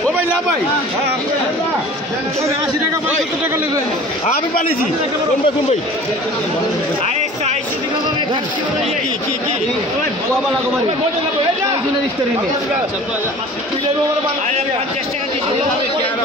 ও ভাই লাভ ভাই 80 টাকা 75 টাকা নেবেন আমি পালিছি কোন ভাই আইসি দিকে আমি খাচ্ছি বলে কি ওই বাবা লাগো ভাই মজা লাগো এই যা জুনের ইফতারি নে তুই লেবো বলে 50 টাকা দিছি কি আর